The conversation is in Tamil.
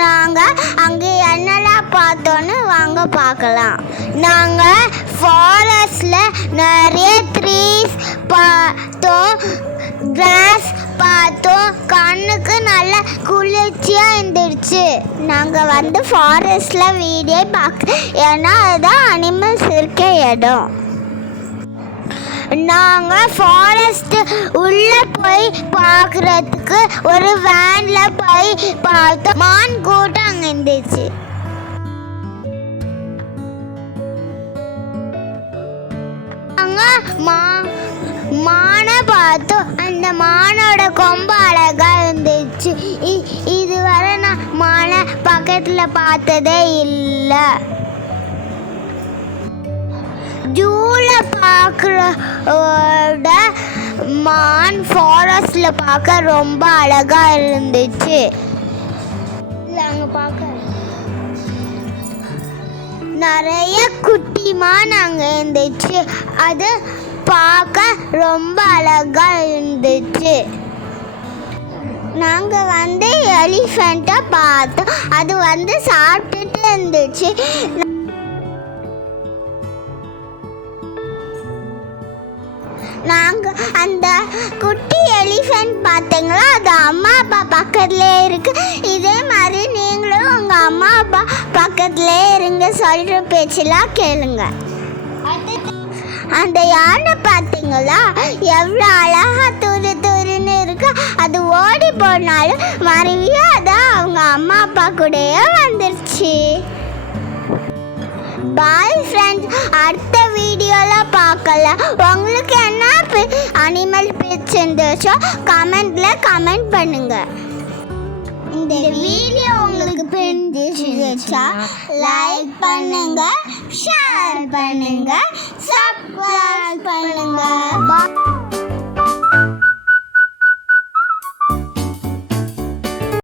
நாங்கள் அங்கே என்னெல்லாம் பார்த்தோன்னு வாங்க பார்க்கலாம். நாங்கள் ஃபாரஸ்டில் நிறைய ட்ரீஸ் பார்த்தோம், கிராஸ் பார்த்தோம், கண்ணுக்கு நல்லா குளிர்ச்சியாக இருந்துருச்சு. நாங்கள் ஃபாரஸ்டில் வீடியோ பார்க்க, ஏன்னா அதுதான் அனிமல்ஸ் இருக்க இடம். நாங்கள் ஃபாரஸ்ட்டு உள்ளே போய் பார்க்குறதுக்கு ஒரு வேனில் போய் பார்த்தோம். மான் கூட்டம் அங்கே இருந்துச்சு. நாங்கள் மானை பார்த்தோம். அந்த மானோட கொம்பு அழகாக இருந்துச்சு. இதுவரை நான் மானை பக்கத்தில் பார்த்ததே இல்லை. ஜூவில் பார்க்குறோட மான் ஃபாரஸ்டில் பார்க்க ரொம்ப அழகாக இருந்துச்சு. அங்கே பார்க்க நிறைய குட்டி மான் அங்கே இருந்துச்சு. அது பார்க்க ரொம்ப அழகாக இருந்துச்சு. நாங்கள் எலிஃபெண்ட்டை பார்த்தோம். அது சாப்பிட்டுட்டு இருந்துச்சு. நாங்கள் அந்த குட்டி எலிஃபெண்ட் பார்த்தீங்களா, அது அம்மா அப்பா பக்கத்துலேயே இருக்கு. இதே மாதிரி நீங்களும் உங்கள் அம்மா அப்பா பக்கத்துலேயே இருங்க, சொல்கிற பேச்செல்லாம் கேளுங்க. அந்த யானை பார்த்தீங்களா, எவ்வளோ அழகாக துருன்னு இருக்கு. அது ஓடி போனாலும் மறுபடியும் அதான் அவங்க அம்மா அப்பா கூடயே வந்துருச்சு. பாய் ஃப்ரெண்ட்ஸ், அடுத்த வீடியோவில் பார்க்கலாம். உங்களுக்கு என்ன அனிமல் பிடிச்சிருந்துச்சோ கமெண்ட் பண்ணுங்க. இந்த வீடியோ உங்களுக்கு பிடிச்சிருந்துச்சா லைக் பண்ணுங்க, ஷேர் பண்ணுங்க, சப்ஸ்கிரைப் பண்ணுங்க.